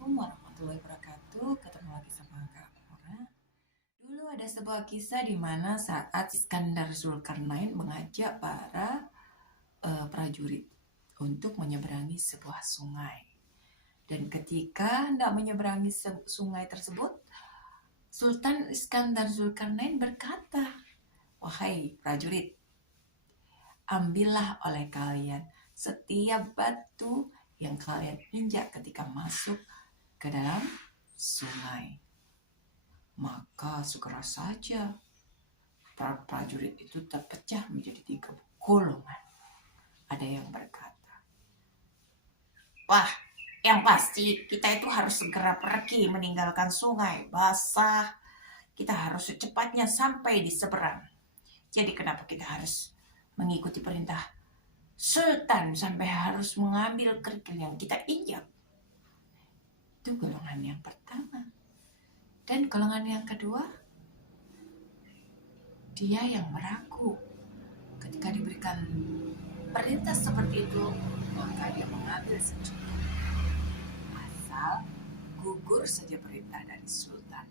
Assalamualaikum warahmatullahi wabarakatuh. Ketemu lagi sama Kak Mora. Dulu ada sebuah kisah di mana saat Iskandar Zulkarnain mengajak para prajurit untuk menyeberangi sebuah sungai. Dan ketika hendak menyeberangi sungai tersebut, Sultan Iskandar Zulkarnain berkata, "Wahai prajurit, ambillah oleh kalian setiap batu yang kalian injak ketika masuk ke dalam sungai." Maka segera saja para prajurit itu terpecah menjadi 3 golongan. Ada yang berkata, "Wah, yang pasti kita itu harus segera pergi meninggalkan sungai basah. Kita harus secepatnya sampai di seberang. Jadi kenapa kita harus mengikuti perintah Sultan sampai harus mengambil kerikil yang kita injak?" Itu golongan yang pertama. Dan golongan yang kedua, dia yang meragu. Ketika diberikan perintah seperti itu, maka dia mengambil secukupnya. Asal gugur saja perintah dari Sultan.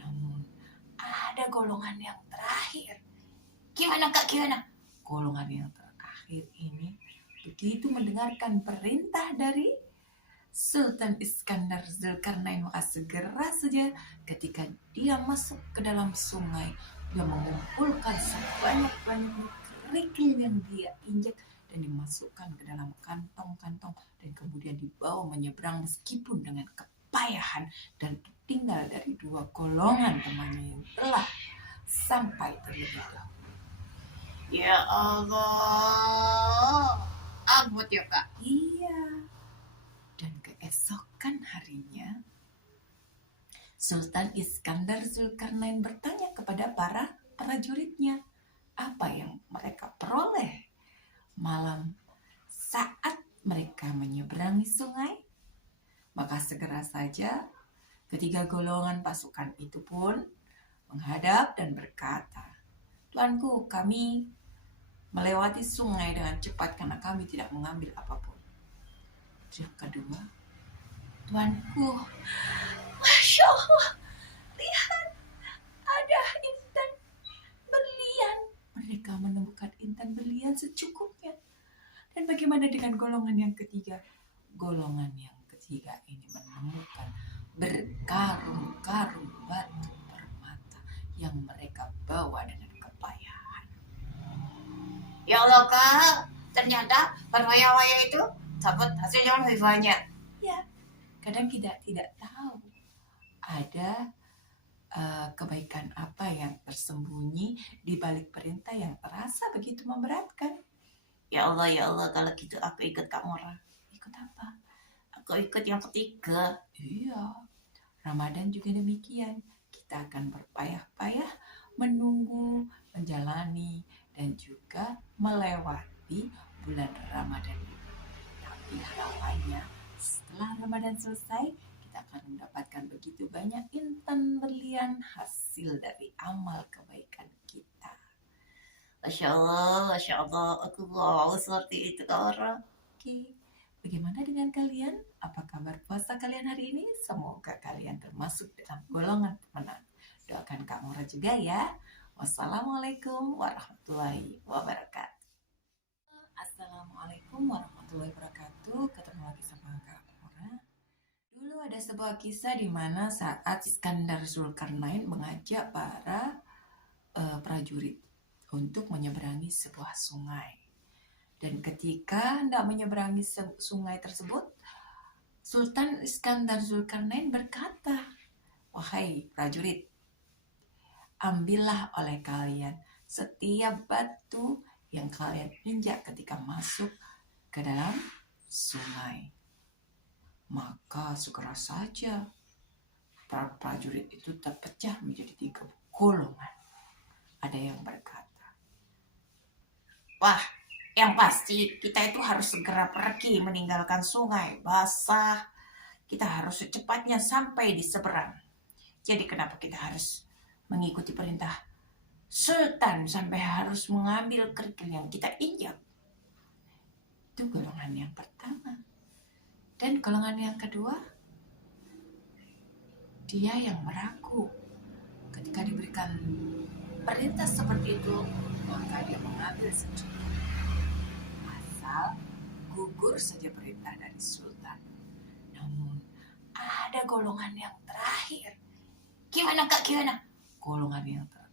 Namun ada golongan yang terakhir. Gimana Kak, gimana? Golongan yang terakhir ini begitu mendengarkan perintah dari Sultan Iskandar Zulkarnain, maka segera saja ketika dia masuk ke dalam sungai, dia mengumpulkan sebanyak-banyaknya kerikil yang dia injak dan dimasukkan ke dalam kantong-kantong dan kemudian dibawa menyeberang meskipun dengan kepayahan dan ditinggal dari 2 golongan temannya yang telah sampai terlebih dahulu. Ya Allah, ampun ya Kak. Iya. Dan keesokan harinya, Sultan Iskandar Zulkarnain bertanya kepada para prajuritnya apa yang mereka peroleh malam saat mereka menyeberangi sungai. Maka segera saja ketiga golongan pasukan itu pun menghadap dan berkata, "Tuanku, kami melewati sungai dengan cepat karena kami tidak mengambil apapun." Yang kedua, "Tuanku, Masya Allah, lihat, ada intan berlian." Mereka menemukan intan berlian secukupnya. Dan bagaimana dengan golongan yang ketiga? Golongan yang ketiga ini menemukan berkarung-karung batu permata yang mereka bawa dengan kepayahan. Ya Allah Kak, ternyata perwaya-waya itu dapat hasil yang lebih banyak. Ya, kadang kita tidak tahu ada kebaikan apa yang tersembunyi di balik perintah yang terasa begitu memberatkan. Ya Allah, kalau gitu aku ikut Kak Mora. Ikut apa? Aku ikut yang ketiga. Iya, Ramadan juga demikian. Kita akan berpayah-payah menunggu, menjalani, dan juga melewati bulan Ramadan ini. Tapi harapannya setelah Ramadan selesai, kita akan mendapatkan begitu banyak intan berlian hasil dari amal kebaikan kita. Masya Allah, aku mau seperti itu Kak Mora. Oke, bagaimana dengan kalian? Apa kabar puasa kalian hari ini? Semoga kalian termasuk dalam golongan pemenang. Doakan Kak Mora juga ya. Wassalamualaikum warahmatullahi wabarakatuh. Assalamualaikum warahmatullahi wabarakatuh. Ketemu lagi sama Kak Mora. Dulu ada sebuah kisah di mana saat Iskandar Zulkarnain mengajak para prajurit untuk menyeberangi sebuah sungai. Dan ketika hendak menyeberangi sungai tersebut, Sultan Iskandar Zulkarnain berkata, "Wahai prajurit, ambillah oleh kalian setiap batu yang kalian injak ketika masuk ke dalam sungai." Maka segera saja para prajurit itu terpecah menjadi 3 golongan. Ada yang berkata, Wah, yang pasti kita itu harus segera pergi meninggalkan sungai basah. Kita harus secepatnya sampai di seberang. Jadi kenapa kita harus mengikuti perintah Sultan sampai harus mengambil kerikil yang kita injak? Itu golongan yang pertama. Dan golongan yang kedua, Dia yang meragu. Ketika diberikan perintah seperti itu, maka dia mengambil senjata. Asal gugur saja perintah dari sultan. Namun ada golongan yang terakhir. Gimana Kak, gimana? Golongan yang terakhir